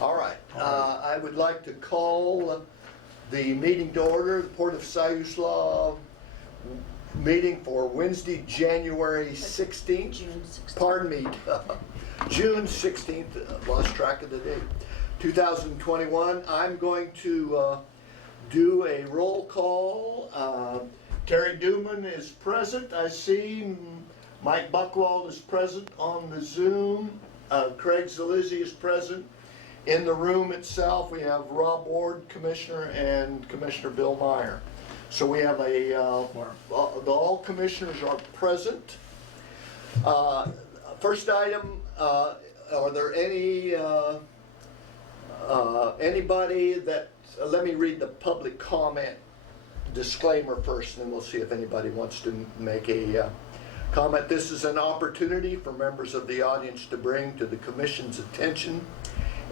All right, I would like to call the meeting to order, the Port of Siuslaw meeting for Wednesday, January 16th. June 16th. Pardon me, June 16th, lost track of the date, 2021. I'm going to do a roll call. Terry Duman is present, I see. Mike Buckwald is present on the Zoom. Craig Zalizzi is present. In the room itself, we have Rob Ward, Commissioner, and Commissioner Bill Meyer. So we have all commissioners are present. First item, are there anybody that, let me read the public comment disclaimer first, and then we'll see if anybody wants to make a comment. This is an opportunity for members of the audience to bring to the Commission's attention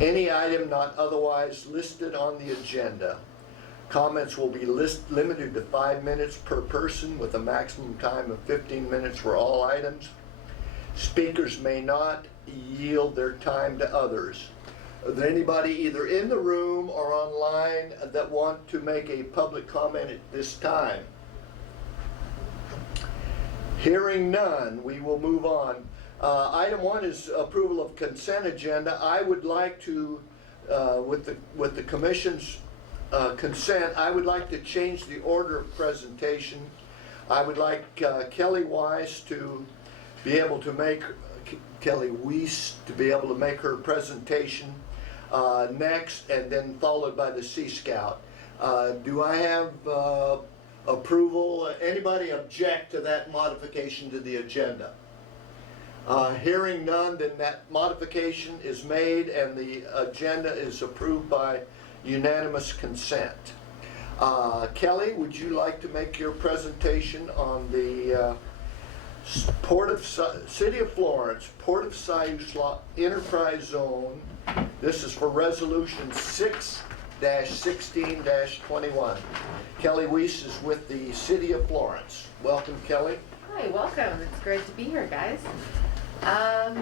any item not otherwise listed on the agenda. Comments will be limited to 5 minutes per person with a maximum time of 15 minutes for all items. Speakers may not yield their time to others. Is there anybody either in the room or online that want to make a public comment at this time? Hearing none, we will move on. Item 1 is approval of consent agenda. I would like to, with the Commission's consent, I would like to change the order of presentation. I would like Kelly Weiss to be able to make her presentation next, and then followed by the Sea Scout. Do I have approval? Anybody object to that modification to the agenda? Hearing none, then that modification is made and the agenda is approved by unanimous consent. Kelly, would you like to make your presentation on the City of Florence, Port of Siuslaw Enterprise Zone? This is for Resolution 6-16-21. Kelly Weiss is with the City of Florence. Welcome, Kelly. Hi, welcome. It's great to be here, guys. All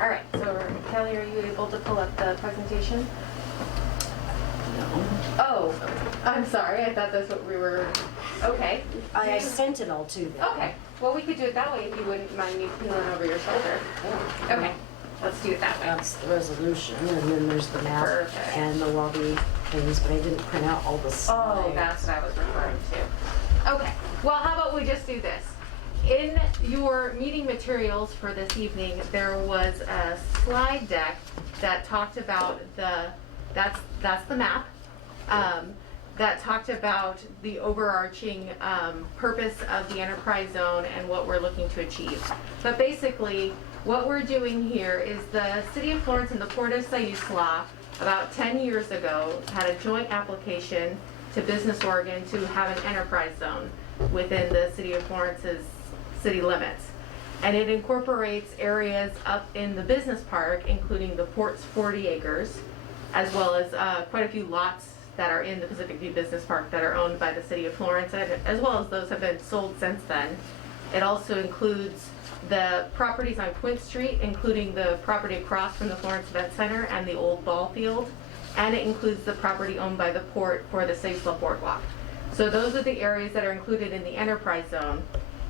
right, so Kelly, are you able to pull up the presentation? No. Oh, I'm sorry. I thought that's what we were. Okay. I sent it all to them. Okay. Well, we could do it that way if you wouldn't mind me peeling over your shoulder. Yeah. Okay. Let's do it that way. That's the resolution, and then there's the map Perfect. and the lobby things, but I didn't print out all the slides. Oh, that's what I was referring to. Okay. Well, how about we just do this? In your meeting materials for this evening, there was a slide deck that talked about that's the map, that talked about the overarching purpose of the enterprise zone and what we're looking to achieve. But basically, what we're doing here is the City of Florence and the Port of Siuslaw about 10 years ago had a joint application to Business Oregon to have an enterprise zone within the City of Florence's city limits. And it incorporates areas up in the business park, including the port's 40 acres, as well as quite a few lots that are in the Pacific View Business Park that are owned by the City of Florence, as well as those have been sold since then. It also includes the properties on Quint Street, including the property across from the Florence Event Center and the old ball field, and it includes the property owned by the port for the Siuslaw Boardwalk. So those are the areas that are included in the enterprise zone.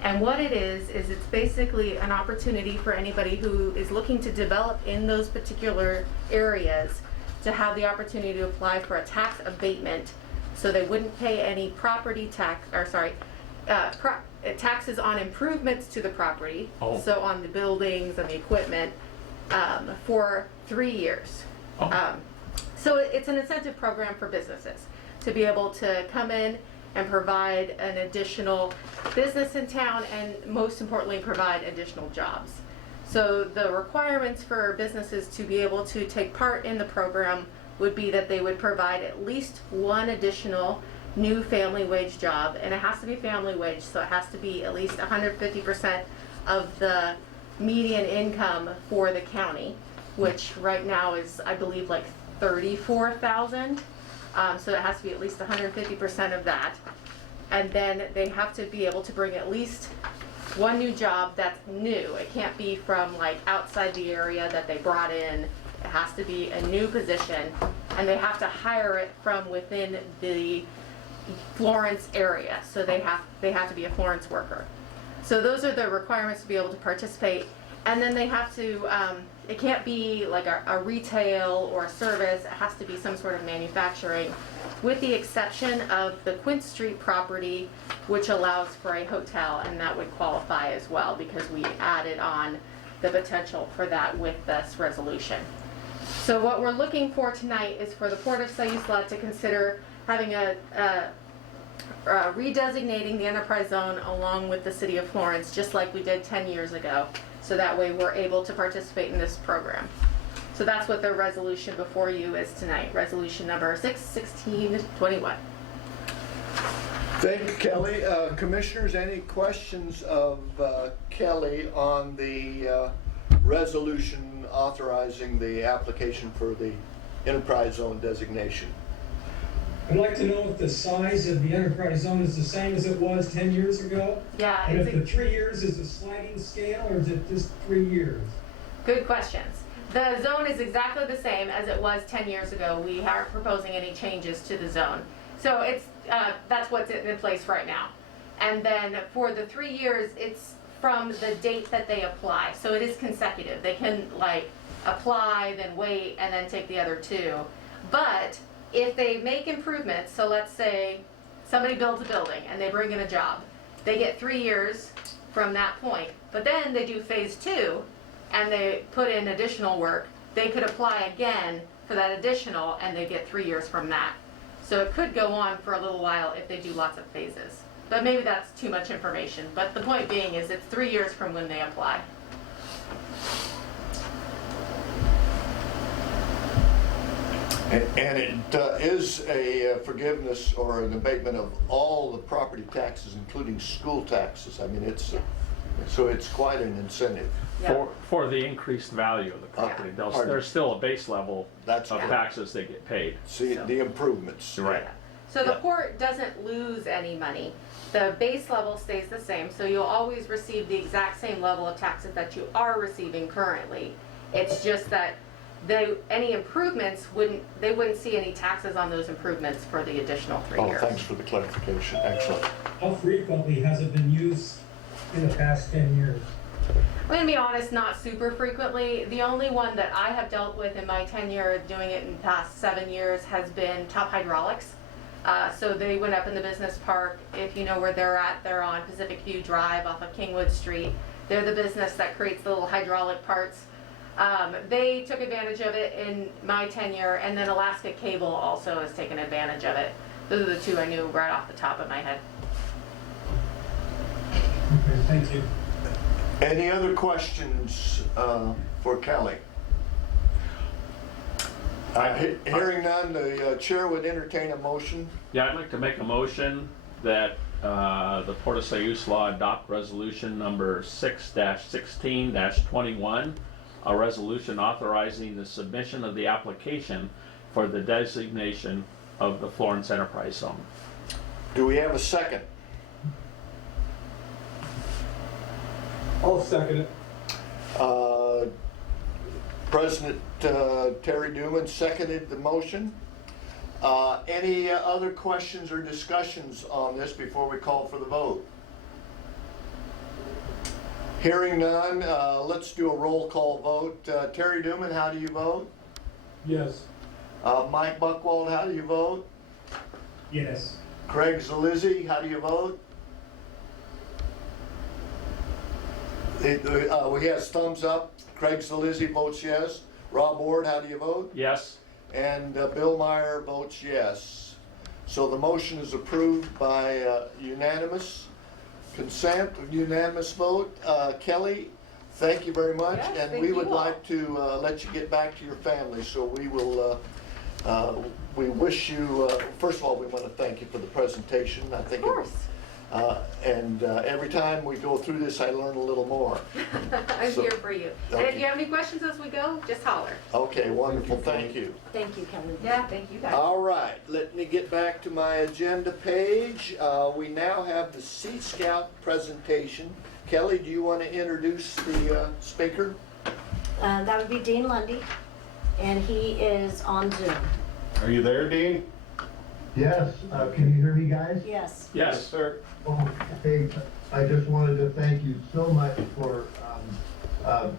And what it is it's basically an opportunity for anybody who is looking to develop in those particular areas to have the opportunity to apply for a tax abatement, so they wouldn't pay any property tax, or taxes on improvements to the property, so on the buildings and the equipment, for 3 years. So it's an incentive program for businesses to be able to come in and provide an additional business in town, and most importantly, provide additional jobs. So the requirements for businesses to be able to take part in the program would be that they would provide at least one additional new family wage job, and it has to be family wage, so it has to be at least 150% of the median income for the county, which right now is, I believe, like $34,000. So it has to be at least 150% of that. And then they have to be able to bring at least one new job that's new. It can't be from like outside the area that they brought in It has to be a new position, and they have to hire it from within the Florence area. So they have to be a Florence worker. So those are the requirements to be able to participate. And then they have to, it can't be like a retail or a service. It has to be some sort of manufacturing, with the exception of the Quint Street property, which allows for a hotel, and that would qualify as well because we added on the potential for that with this resolution. So what we're looking for tonight is for the Port of Siuslaw to consider having redesignating the enterprise zone along with the city of Florence, just like we did 10 years ago. So that way we're able to participate in this program. So that's what the resolution before you is tonight, resolution number 6/16/21. Thank you, Kelly. Commissioners, any questions of Kelly on the resolution authorizing the application for the enterprise zone designation? I'd like to know if the size of the enterprise zone is the same as it was 10 years ago? Yeah, And it's if the 3 years is a sliding scale, or is it just 3 years? good questions. The zone is exactly the same as it was 10 years ago. We aren't proposing any changes to the zone. So it's, that's what's in place right now. And then for the 3 years, it's from the date that they apply. So it is consecutive. They can like apply, then wait, and then take the other 2. But if they make improvements, so let's say somebody builds a building and they bring in a job, they get 3 years from that point. But then they do phase 2 and they put in additional work, they could apply again for that additional and they get 3 years from that. So it could go on for a little while if they do lots of phases. But maybe that's too much information. But the point being is it's 3 years from when they apply. And it is a forgiveness or an abatement of all the property taxes, including school taxes. I mean, so it's quite an incentive. Yeah. For the increased value of the property. Pardon. There's still a base level That's of right. taxes they get paid. See, the improvements. Right. So the Yeah. port doesn't lose any money. The base level stays the same, so you'll always receive the exact same level of taxes that you are receiving currently. It's just that any improvements they wouldn't see any taxes on those improvements for the additional 3 Oh, years. thanks for the clarification. Excellent. How frequently has it been used in the past 10 years? I'm gonna be honest, not super frequently. The only one that I have dealt with in my tenure doing it in the past 7 years has been Top Hydraulics. So they went up in the business park. If you know where they're at, they're on Pacific View Drive off of Kingwood Street. They're the business that creates the little hydraulic parts. They took advantage of it in my tenure, and then Alaska Cable also has taken advantage of it. Those are the 2 I knew right off the top of my head. Okay, thank you. Any other questions for Kelly? Hearing none, the chair would entertain a motion. Yeah, I'd like to make a motion that the Port of Siuslaw adopt resolution number 6/16/21, a resolution authorizing the submission of the application for the designation of the Florence Enterprise Zone. Do we have a second? I'll second it. President Terry Duman seconded the motion. Any other questions or discussions on this before we call for the vote? Hearing none, let's do a roll call vote. Terry Duman, how do you vote? Yes. Mike Buckwald, how do you vote? Yes. Craig Zalizzi, how do you vote? We have thumbs up. Craig Zalizzi votes yes. Rob Ward, how do you vote? Yes? And Bill Meyer votes yes. So the motion is approved by unanimous consent, unanimous vote. Kelly, thank you very much. Yes, And thank we would you all. like to let you get back to your family. So we will, we wish you, first of all, we want to thank you for the presentation. I think Of course. And every time we go through this, I learn a little more. I'm So- here for you. And Okay. if you have any questions as we go, just holler. Okay, wonderful, thank you. Thank you, Kelly. Yeah, thank you guys. All right, let me get back to my agenda page. We now have the Sea Scout presentation. Kelly, do you want to introduce the speaker? That would be Dean Lundy. and he is on Zoom. Are you there, Dean? Yes, can you hear me, guys? Yes. Yes. sir. Well, hey, I just wanted to thank you so much for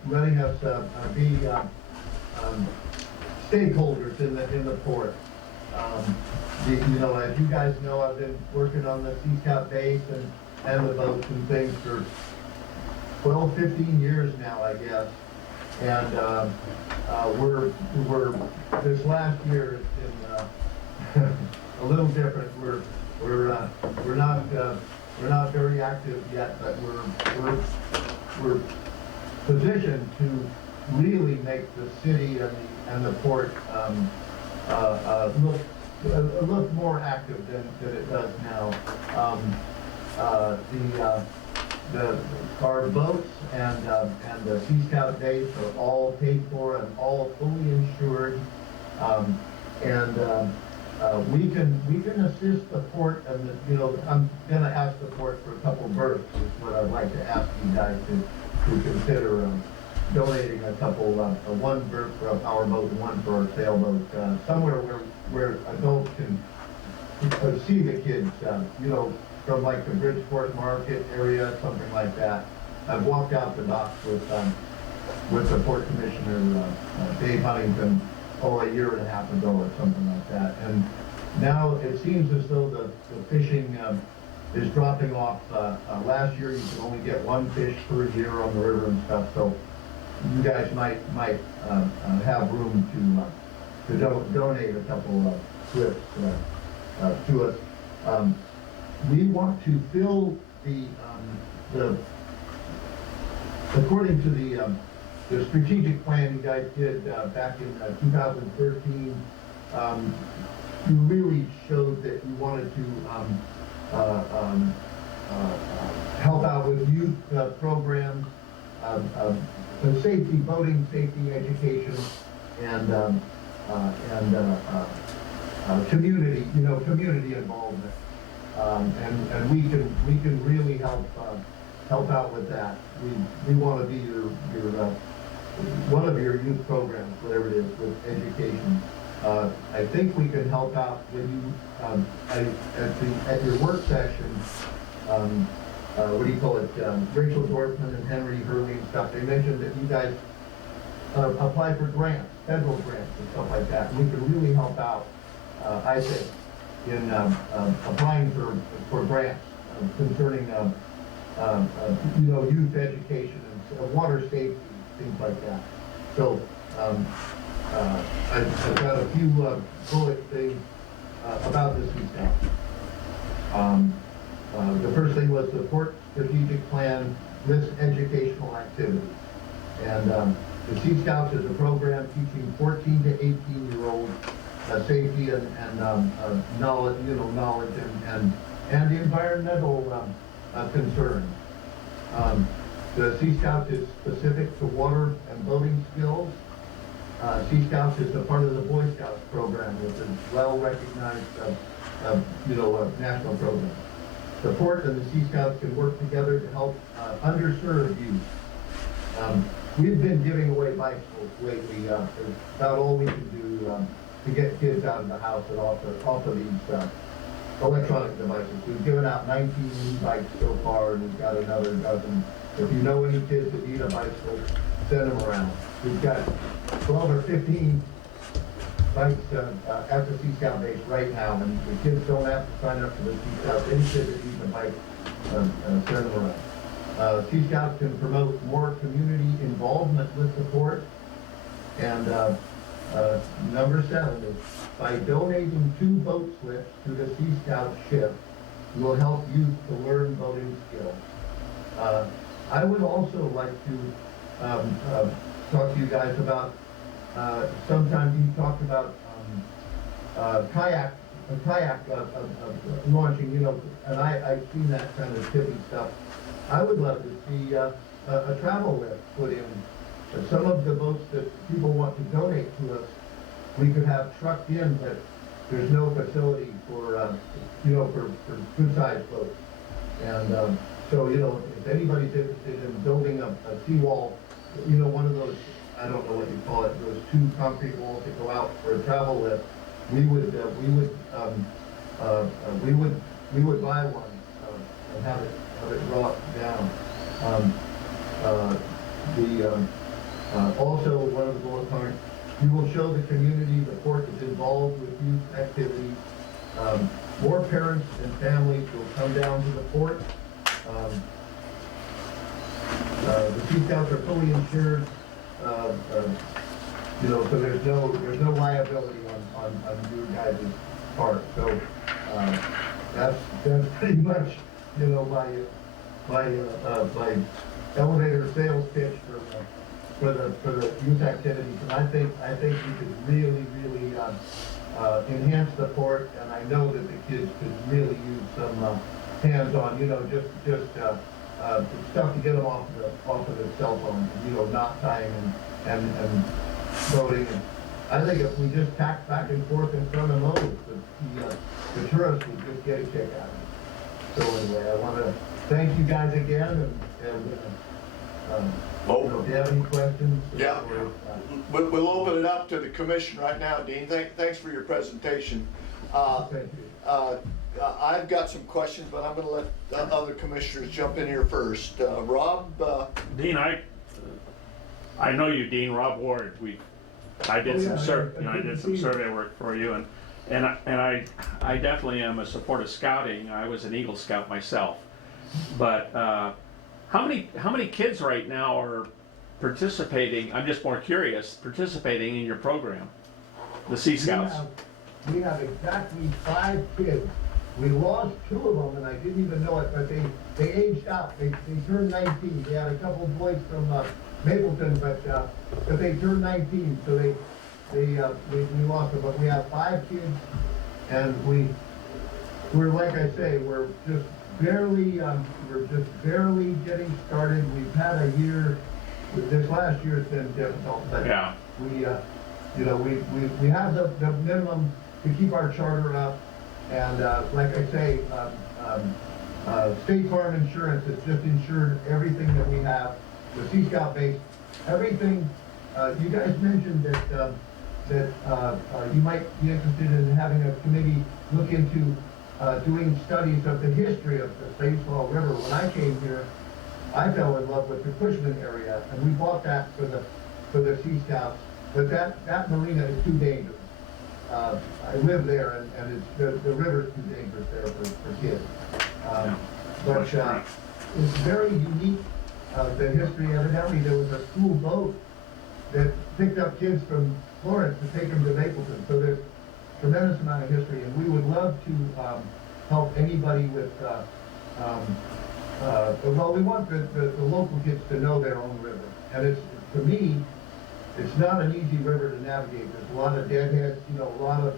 letting us be stakeholders in the port. You know, as you guys know, I've been working on the Sea Scout base and the boats and things for 12, 15 years now, I guess. And we're this last year has been a little different. We're not very active yet, but we're positioned to really make the city and the port look more active than it does now. Our boats and the Sea Scout base are all paid for and all fully insured. We can assist the port and I'm gonna ask the port for a couple berths is what I'd like to ask you guys to consider donating a couple, one berth for a power boat and one for our sailboat, somewhere where adults can see the kids, from like the Bridgeport Market area, something like that. I've walked out the docks with the Port Commissioner, Dave Huntington, a year and a half ago or something like that. And now it seems as though the fishing is dropping off. Last year you could only get one fish per year on the river and stuff, so you guys might have room to donate a couple of slips to us. We want to fill the according to the strategic plan you guys did back in 2013. You really showed that you wanted to help out with youth programs, safety, boating safety education, and community, community involvement. And we can really help out with that. We want to be your one of your youth programs, whatever it is, with education. I think we can help out when you at your work session. What do you call it? Rachel Dorfman and Henry Hurley and stuff. They mentioned that you guys apply for grants, federal grants and stuff like that. We can really help out. I think in applying for grants concerning youth education and water safety, things like that. So I've got a few bullet things about this Sea Scout. The first thing was the port strategic plan lists educational activities. And the Sea Scouts is a program teaching 14 to 18-year-olds safety and knowledge, and environmental concerns. The Sea Scouts is specific to water and boating skills. Sea Scouts is a part of the Boy Scouts program, which is well-recognized, national program. The port and the Sea Scouts can work together to help underserved youth. We've been giving away bicycles lately. It's about all we can do to get kids out of the house and off of these electronic devices. We've given out 19 e-bikes so far, and we've got another dozen. If you know any kids that need a bicycle, send them around. We've got 12 or 15 bikes at the Sea Scout base right now, and the kids don't have to sign up for the Sea Scouts. Any kid that needs a bike, send them around. Sea Scouts can promote more community involvement with the port. And number 7 is by donating 2 boat slips to the Sea Scout ship, will help youth to learn boating skills. I would also like to talk to you guys about, sometimes you talked about kayak launching, and I've seen that kind of tippy stuff. I would love to see a travel lift put in. Some of the boats that people want to donate to us, we could have trucked in, but there's no facility for good-sized boats. And so, if anybody's interested in building a seawall, one of those I don't know what you call it, those two concrete walls that go out for a travel lift, we would buy one, and have it brought down. Also, one of the bullet points, we will show the community the port is involved with youth activities. More parents and families will come down to the port. The Sea Scouts are fully insured, so there's no liability on you guys' part. So, that's pretty much, my elevator sales pitch for the youth activities. And I think we could really enhance the port, and I know that the kids could really use some hands-on, just stuff to get them off of their cell phones, knot tying and boating. And I think if we just tack back and forth in front of those, the tourists would just get a kick out of it. So anyway, I want to thank you guys again, and if you have any questions. Yeah. We'll open it up to the commission right now, Dean. Thanks for your presentation. Thank you. I've got some questions, but I'm going to let the other commissioners jump in here first. Rob? Dean, I know you, Dean, Rob Ward. I did some survey work for you, and I definitely am a support of scouting. I was an Eagle Scout myself, but how many kids right now are participating? I'm just more curious, participating in your program, the Sea Scouts. We have exactly 5 kids. We lost 2 of them, and I didn't even know it, but they aged out. They turned 19. They had a couple of boys from Mapleton, but they turned 19, so we lost them. But we have 5 kids, and we're like I say, we're just barely getting started. We've had a year. This last year has been difficult, but Yeah. we have the minimum to keep our charter up, and like I say, State Farm Insurance has just insured everything that we have. The Sea Scout base, everything. You guys mentioned that you might be interested in having a committee look into doing studies of the history of the Baseball River. When I came here, I fell in love with the Cushman area, and we bought that for the Sea Scouts. But that marina is too dangerous. I live there, and it's the river's too dangerous there for kids. But it's very unique. The history, evidently, there was a school boat that picked up kids from Florence to take them to Mapleton. So there's a tremendous amount of history, and we would love to help anybody with. Well, we want the local kids to know their own river, and to me, it's not an easy river to navigate. There's a lot of deadheads, a lot of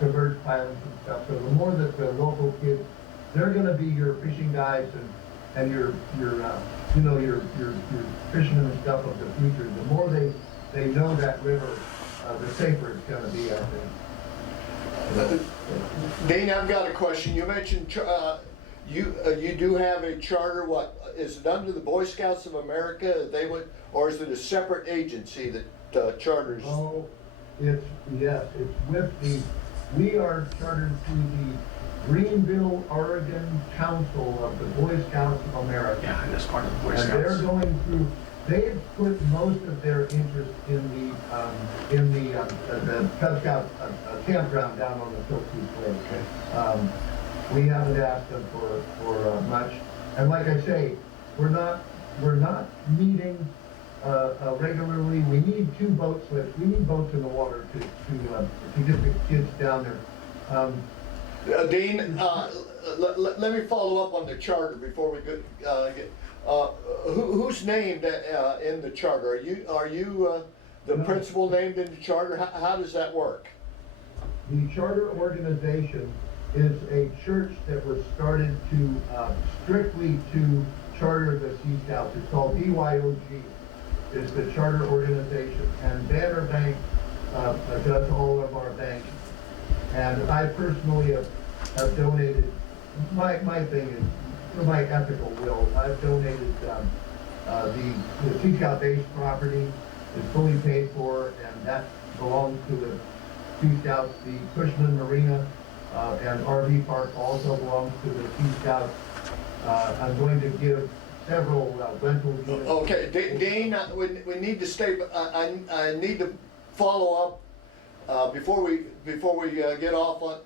submerged pilings and stuff. So the more that the local kids, they're going to be your fishing guides and your fishermen and stuff of the future. The more they know that river, the safer it's going to be, I think. Dean, I've got a question. You mentioned you do have a charter. What is it under the Boy Scouts of America? Or is it a separate agency that charters? Oh, it's with we are chartered through the Greenville, Oregon Council of the Boy Scouts of America. Yeah, that's part of the Boy And Scouts. they're going through. They've put most of their interest in the Cub Scout campground down on the Silksea Lake. Okay. We haven't asked them for much, and like I say, we're not meeting regularly. We need 2 boat slips. We need boats in the water to get the kids down there. Dean, let me follow up on the charter before we get. Who's named in the charter? Are you the No. principal named in the charter? How does that work? The charter organization is a church that was started to strictly to charter the Sea Scouts. It's called BYOG. It's the charter organization, and Banner Bank does all of our banking. And I personally have donated. My thing is, for my ethical will, I've donated the Sea Scout base property is fully paid for, and that belongs to the Sea Scouts. The Cushman Marina and RV Park also belongs to the Sea Scouts. I'm going to give several rental units. Okay, Dean, we need to stay, I need to follow up, before we get off on,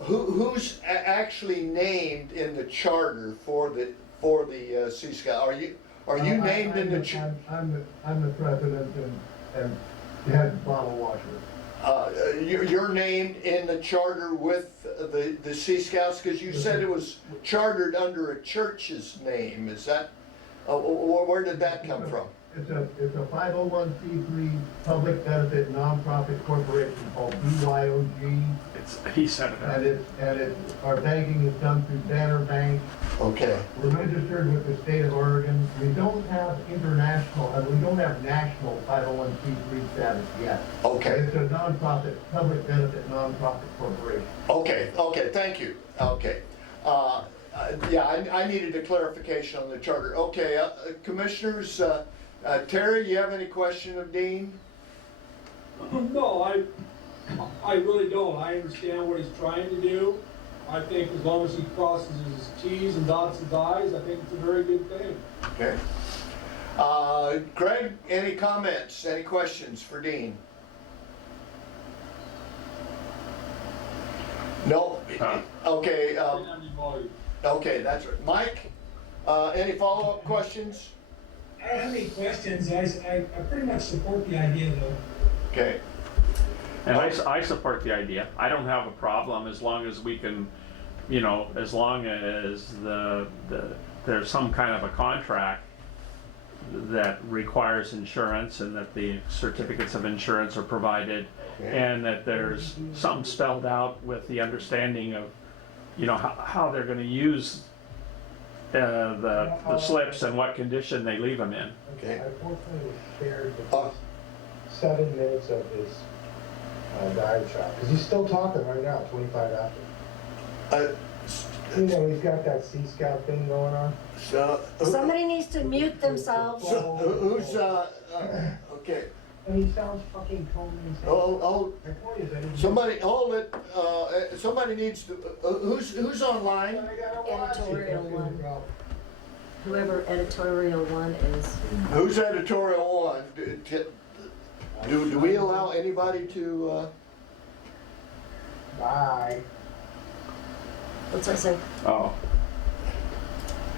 who's actually named in the charter for the Sea Scout? Are you named in the charter? I'm the president and head bottle washer. You're named in the charter with the Sea Scouts, because you said it was chartered under a church's name, is that, where did that come from? It's a 501c3 public benefit nonprofit corporation called BYOG, He set it up. and our banking is done through Banner Bank. Okay, We're registered with the state of Oregon. We don't have international, we don't have national 501c3 status yet. okay. It's a nonprofit, public benefit nonprofit corporation. Okay, thank you, okay. Yeah, I needed a clarification on the charter. Okay, commissioners, Terry, you have any question of Dean? No, I really don't. I understand what he's trying to do. I think as long as he crosses his T's and dots his I's, I think it's a very good thing. Okay. Greg, any comments, any questions for Dean? No? Okay, okay, that's right. Mike, any follow-up questions? I don't have any questions. I pretty much support the idea though. Okay, And I support the idea. I don't have a problem as long as we can, you know, as long as there's some kind of a contract that requires insurance and that the certificates of insurance are provided, and that there's something spelled out with the understanding of, you know, how they're gonna use the slips and what condition they leave them in. okay. Unfortunately, was spared the Uh, first 7 minutes of his diatribe, because he's still talking right now, 25 after. You know, he's got that Sea Scout thing going on. So, Somebody needs to mute themselves. who's, okay, And he sounds fucking totally insane. oh, My point is, I didn't- somebody, hold it, somebody needs to, who's online? I gotta watch it. Editorial That's the one. problem. Whoever editorial one is. Who's editorial one? Do we allow anybody to, Bye. What's that say? Oh.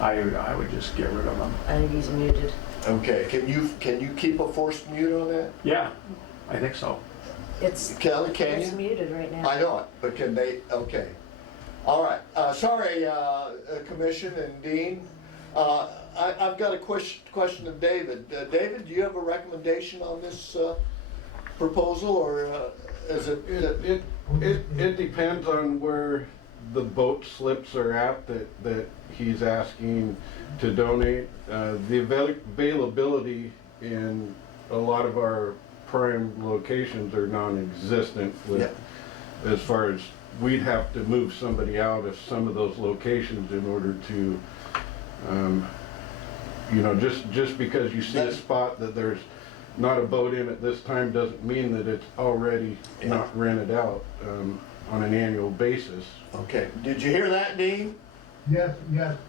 I would just get rid of them. I think he's muted. okay, can you keep a forced mute on that? Yeah, I think so. It's Kelly, can it's you? muted right now. I know it, but can they, okay. All right, sorry, Commission and Dean. I've got a question of David. David, do you have a recommendation on this proposal, or is it? It depends on where the boat slips are at that he's asking to donate. The availability in a lot of our prime locations are non-existent with, as far as we'd have to move somebody out of some of those locations in order to, you know, just because you see a spot that there's not a boat in at this time doesn't mean that it's already not rented out on an annual basis. Okay, did you hear that, Dean? Yes,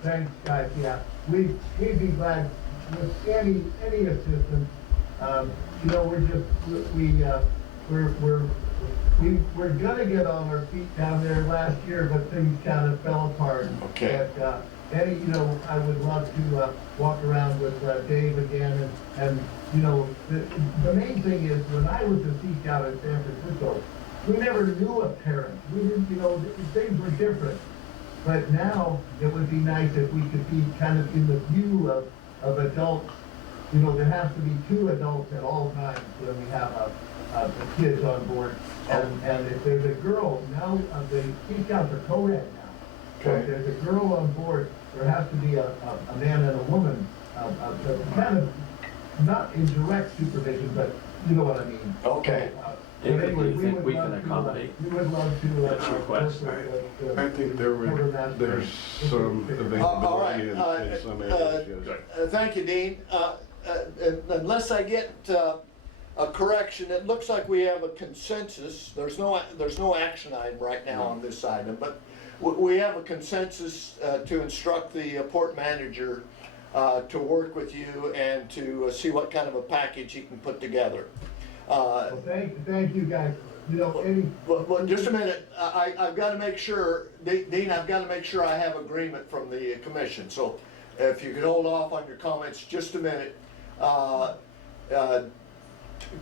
thanks, guys, yeah. We'd be glad with any assistance. You know, we're gonna get on our feet down there last year, but things kind of fell apart. Okay. But, you know, I would love to walk around with Dave again, and you know, the main thing is, when I was a Sea Scout in San Francisco, we never knew a parent. We didn't, you know, things were different. But now, it would be nice if we could be kind of in the view of adults. You know, there has to be 2 adults at all times when we have the kids on board. And if there's a girl, now the Sea Scouts are co-ed now. So if there's a girl on board, there has to be a man and a woman, kind of not in direct supervision, but you know what I mean. Okay. But David, anyway, do you think would we love can to, accommodate we would love to. that request? I think there's some All right, availability in some areas, yes. thank you, Dean. Unless I get a correction. It looks like we have a consensus. There's no action item right now on this item, but we have a consensus to instruct the port manager to work with you and to see what kind of a package he can put together. Well, thank you guys. You know, Well, just a minute, I've got to make sure, Dean, I've got to make sure I have agreement from the commission, so if you could hold off on your comments just a minute.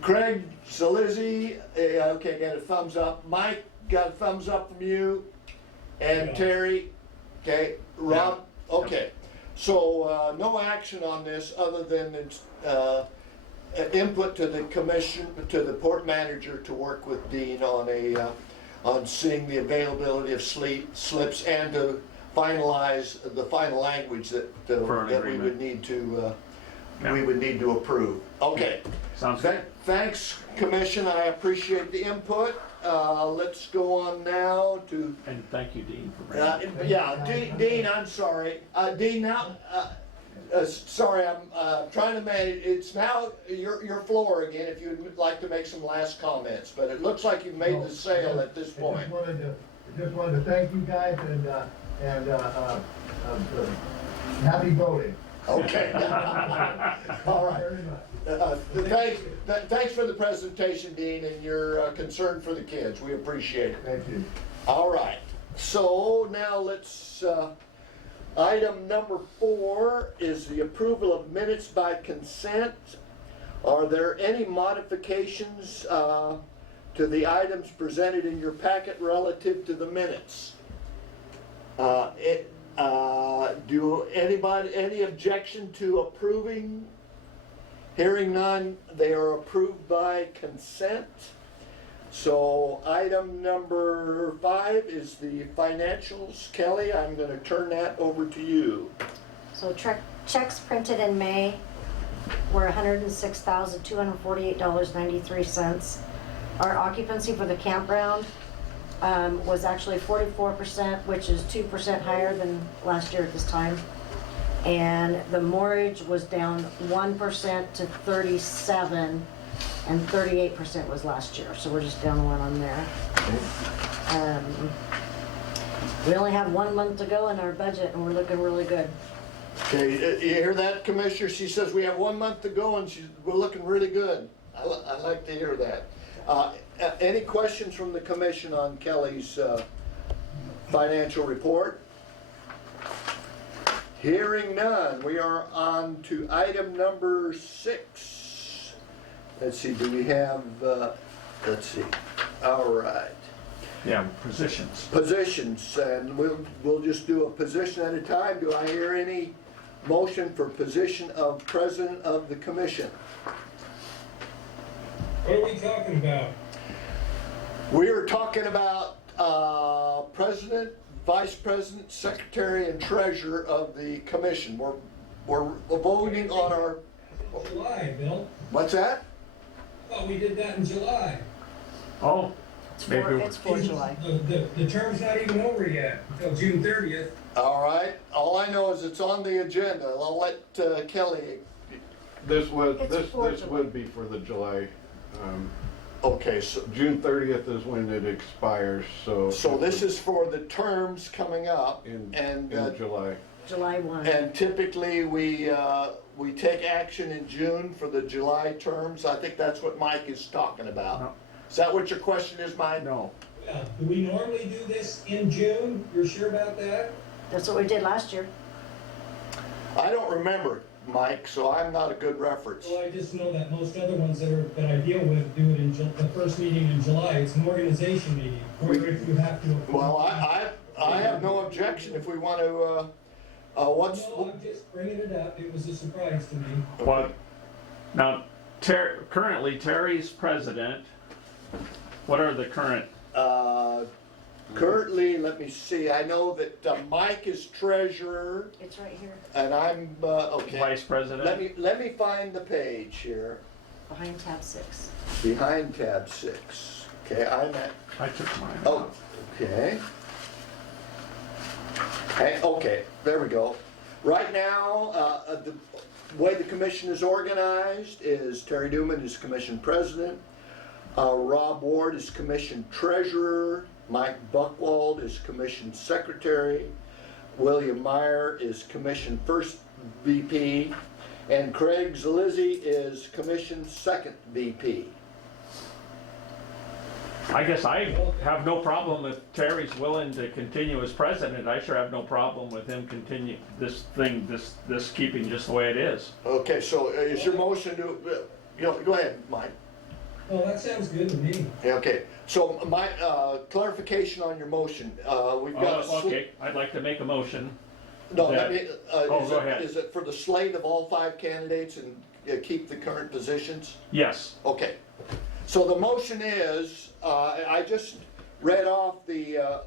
Craig Zalizzi, okay, got a thumbs up. Mike got a thumbs up from you, and Terry, okay, Rob, okay. So, no action on this other than input to the commission, to the port manager to work with Dean on on seeing the availability of slips and to finalize the final language that For an we agreement. would need to Yeah. we would need to approve. Okay. Sounds good. Thanks, commission. I appreciate the input. Let's go on now to And thank you, Dean, for bringing it. yeah, Dean, I'm sorry. Dean, now, sorry, I'm trying to manage, it's now your floor again, if you'd like to make some last comments, but it looks like you've made the sale at this point. I just wanted to thank you guys and happy voting. Okay. All right. Very much. Thanks for the presentation, Dean, and your concern for the kids. We appreciate it. Thank you. All right, so now let's, item number 4 is the approval of minutes by consent. Are there any modifications to the items presented in your packet relative to the minutes? Do any objection to approving? Hearing none, they are approved by consent. So item number 5 is the financials. Kelly, I'm gonna turn that over to you. So checks printed in May were $106,248.93. Our occupancy for the campground was actually 44%, which is 2% higher than last year at this time. And the mortgage was down 1% to 37, and 38% was last year, so we're just down 1 on there. We only have 1 month to go in our budget, and we're looking really good. Okay, you hear that, Commissioner? She says we have 1 month to go and we're looking really good. I like to hear that. Any questions from the commission on Kelly's financial report? Hearing none, we are on to item number 6. Let's see, do we have, let's see, all right. Yeah, positions. Positions, and we'll just do a position at a time. Do I hear any motion for position of president of the commission? What are we talking about? We are talking about president, vice president, secretary, and treasurer of the commission. We're voting on our, July, Bill. what's that? Oh, we did that in July. Oh, maybe. It's for July. The term's not even over yet, until June 30th. All right, all I know is it's on the agenda. I'll let Kelly, This It's for July. would be for the July, okay, so June 30th is when it expires, so. this is for the terms coming up, In and July. July 1. and typically we take action in June for the July terms. I think that's what Mike is talking about. No. Is that what your question is, Mike? No. Yeah, do we normally do this in June? You're sure about that? That's what we did last year. I don't remember, Mike, so I'm not a good reference. Well, I just know that most other ones that I deal with do it in the first meeting in July. It's an organization meeting, or if you have to. Well, I have no objection if we want to, what's, No, I'm just bringing it up. It was a surprise to me. Well, now, currently Terry's president. What are the current? currently, let me see, I know that Mike is treasurer, It's right here, and I'm, okay. Vice president? Let me find the page here, behind tab 6. behind tab 6. Okay, I'm at, I took mine. oh, okay. Hey, okay, there we go. Right now, way the commission is organized is Terry Newman is commission president, Rob Ward is commission treasurer, Mike Buckwald is commission secretary, William Meyer is commission first VP, and Craig Zalizzi is commission second VP. I guess I have no problem if Terry's willing to continue as president. I sure have no problem with him continue this thing, this keeping just the way it is. Okay, so is your motion to, go ahead, Mike. Oh, that sounds good to me. Yeah, okay, so my, clarification on your motion, we've got. Oh, okay, I'd like to make a motion. No, that- let me, go ahead. is it for the slate of all 5 candidates and keep the current positions? Yes, Okay, so the motion is, I just read off the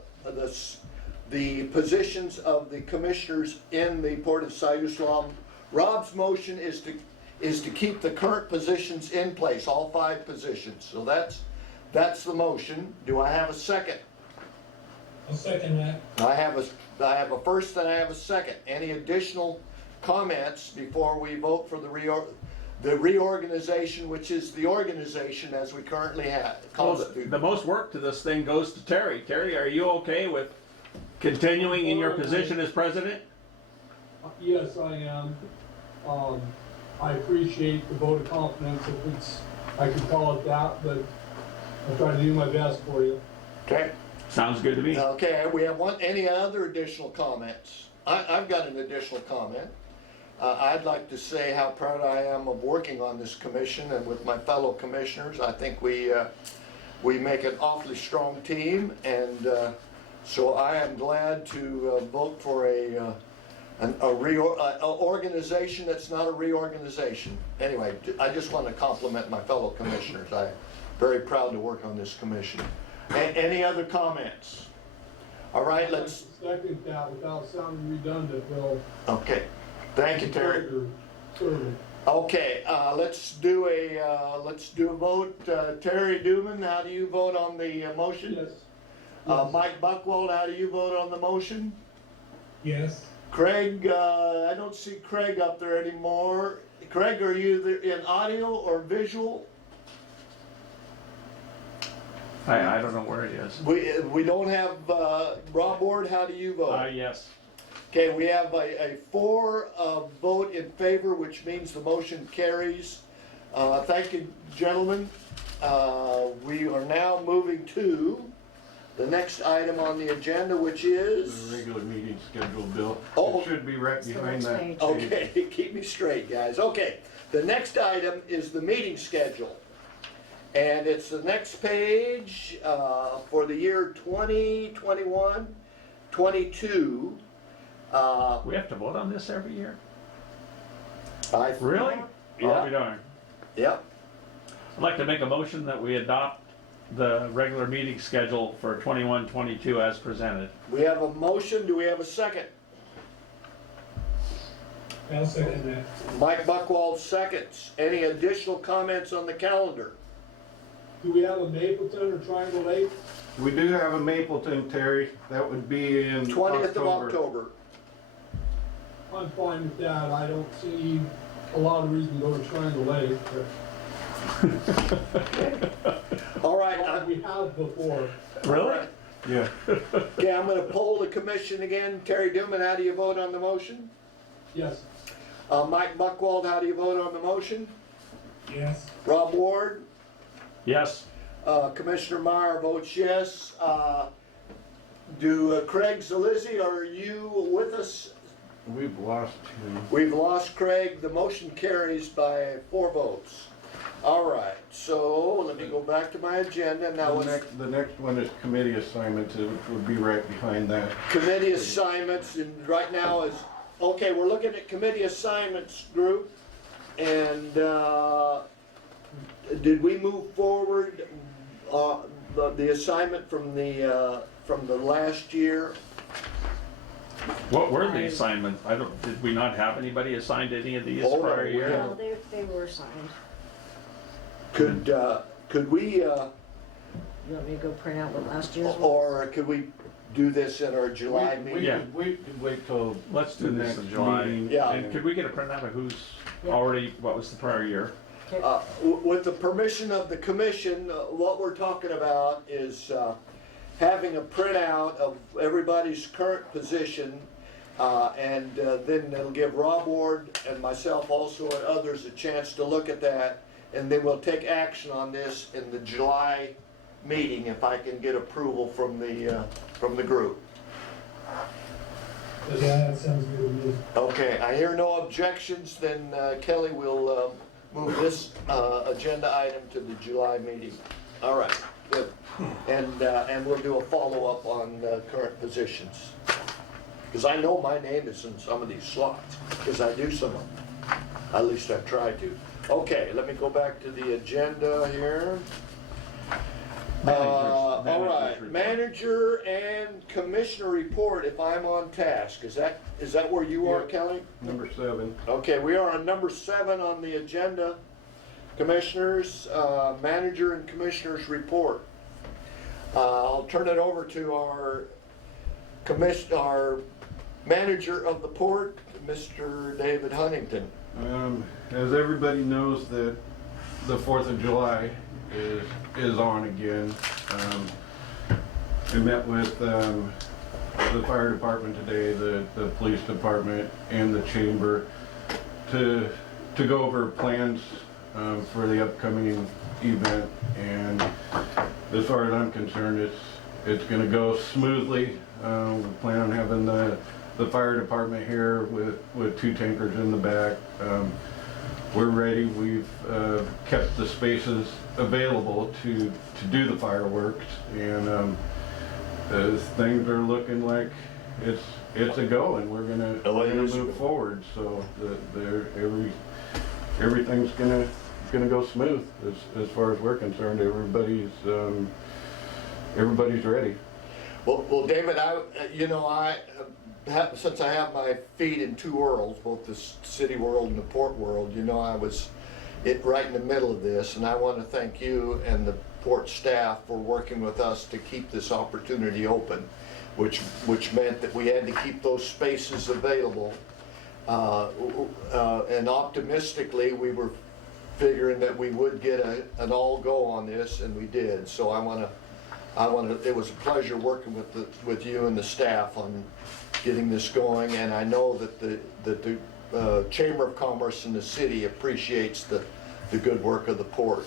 positions of the commissioners in the Port of Siuslaw. Rob's motion is to keep the current positions in place, all 5 positions. So that's the motion. Do I have a second? I'll second that. I have a first and I have a second. Any additional comments before we vote for the reorganization, which is the organization as we currently have? well, the most work to this thing goes to Terry. Terry, are you okay with continuing in your position as president? Yes, I am. I appreciate the vote of confidence, if it's, I could call it that, but I'll try to do my best for you. Okay. Sounds good to me. Okay, we have any other additional comments? I've got an additional comment. I'd like to say how proud I am of working on this commission and with my fellow commissioners. I think we make an awfully strong team, and so I am glad to vote for an organization that's not a reorganization. Anyway, I just want to compliment my fellow commissioners. I'm very proud to work on this commission. Any other comments? All right, let's. Second that without sounding redundant, Will. Okay, thank you, Terry. Serving. Okay, let's do a vote. Terry Newman, how do you vote on the motion? Yes. Mike Buckwald, how do you vote on the motion? Yes. Craig, I don't see Craig up there anymore. Craig, are you either in audio or visual? I don't know where it is. We don't have, Rob Ward, how do you vote? Yes. Okay, we have a 4 vote in favor, which means the motion carries. Thank you, gentlemen. We are now moving to the next item on the agenda, which is. The regular meeting schedule, Bill. Oh. It should be right It's the behind next that. page. Okay, keep me straight, guys. Okay, the next item is the meeting schedule. And it's the next page for the year 2021, 22. We have to vote on this every year? I Really? Yeah. I'll be darned. Yep. I'd like to make a motion that we adopt the regular meeting schedule for 21-22 as presented. We have a motion. Do we have a second? I'll second that. Mike Buckwald seconds. Any additional comments on the calendar? Do we have a Mapleton or Triangle Lake? We do have a Mapleton, Terry. That would be in 20th of October. I'm fine with that. I don't see a lot of reason to go to Triangle Lake, but All right. we have before. Really? Yeah. Okay, I'm gonna poll the commission again. Terry Newman, how do you vote on the motion? Yes. Mike Buckwald, how do you vote on the motion? Yes. Rob Ward? Yes. Commissioner Meyer votes yes. Do Craig Zalizzi, are you with us? We've lost him. We've lost Craig. The motion carries by 4 votes. All right, so let me go back to my agenda. Now it's The next one is committee assignments, which would be right behind that. committee assignments, and right now is, okay, we're looking at committee assignments group. And did we move forward the assignment from the last year? What were the assignments? Did we not have anybody assigned to any of these Oh, prior we year? have. No, they were signed. Could we, You want me to go print out what last year's was? or could we do this in our July We meeting? Yeah. could wait till Let's do the this next in July. meeting. Yeah. And could we get a printout of who's already, what was the prior year? With the permission of the commission, what we're talking about is having a printout of everybody's current position, and then it'll give Rob Ward and myself also and others a chance to look at that, and then we'll take action on this in the July meeting if I can get approval from the group. Yeah, that sounds good to me. Okay, I hear no objections, then Kelly will move this agenda item to the July meeting. All right, good. And we'll do a follow-up on current positions. Because I know my name is in some of these slots, because I do some of them. At least I try to. Okay, let me go back to the agenda here. All right, manager and commissioner report if I'm on task. Is that where you are, Yep. Kelly? Number 7. Okay, we are on number 7 on the agenda. Commissioners, manager and commissioners report. I'll turn it over to our manager of the port, Mr. David Huntington. As everybody knows, that the 4th of July is on again. I met with the fire department today, the police department, and the chamber to go over plans for the upcoming event. And as far as I'm concerned, it's going to go smoothly. We plan on having the fire department here with 2 tankers in the back. We're ready. We've kept the spaces available to do the fireworks, and things are looking like it's a go, and we're gonna move forward. So everything's gonna go smooth as far as we're concerned. Everybody's ready. Well, David, since I have my feet in 2 worlds, both the city world and the port world, I was right in the middle of this, and I want to thank you and the port staff for working with us to keep this opportunity open, which meant that we had to keep those spaces available. And optimistically, we were figuring that we would get an all-go on this, and we did. So it was a pleasure working with you and the staff on getting this going, and I know that the Chamber of Commerce in the city appreciates the good work of the port.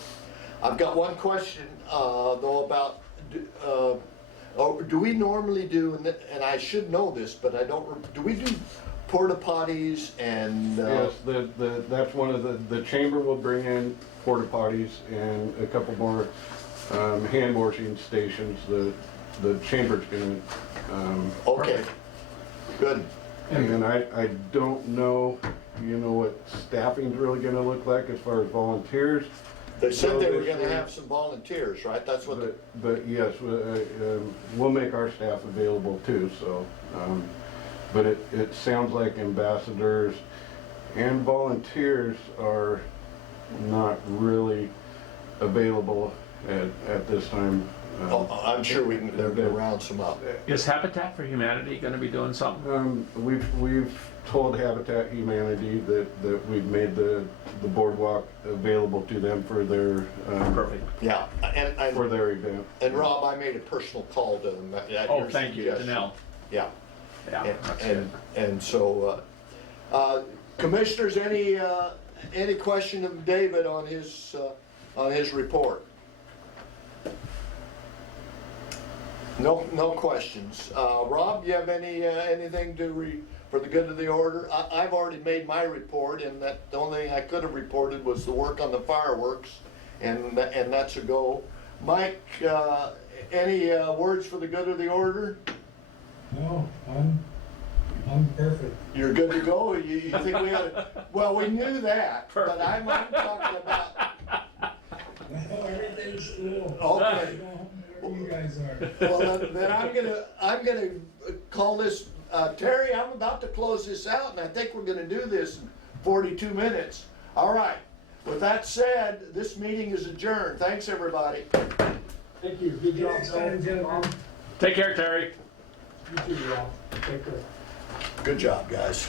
I've got one question though about do we normally do, and I should know this, but I don't. Do we do porta potties and? Yes, that's one of the chamber will bring in porta potties and a couple more hand washing stations. The chamber's gonna. Okay. Good. And I don't know, what staffing's really gonna look like as far as volunteers. They said they were gonna have some volunteers, right? That's what But yes, we'll make our staff available too, so. But it sounds like ambassadors and volunteers are not really available at this time. I'm sure they're gonna round some up. Is Habitat for Humanity gonna be doing something? We've told Habitat Humanity that we've made the boardwalk available to them for their Perfect. Yeah, for their event. and Rob, I made a personal call to them. At Oh, your thank you, suggestion. Danelle. Yeah. Yeah, that's good. And so, commissioners, any question of David on his report? No questions. Rob, you have anything for the good of the order? I've already made my report, and that the only thing I could have reported was the work on the fireworks, and that's a go. Mike, any words for the good of the order? No, I'm perfect. You're good to go? You think we had well, we knew that, but I'm talking about, Everything's cool. okay. Wherever you guys are. Well, then I'm gonna call this, Terry, I'm about to close this out, and I think we're gonna do this in 42 minutes. All right, with that said, this meeting is adjourned. Thanks, everybody. Thank you, good job, Next time, Bill. gentlemen. Take care, Terry. You too, Rob. Take care. Good job, guys.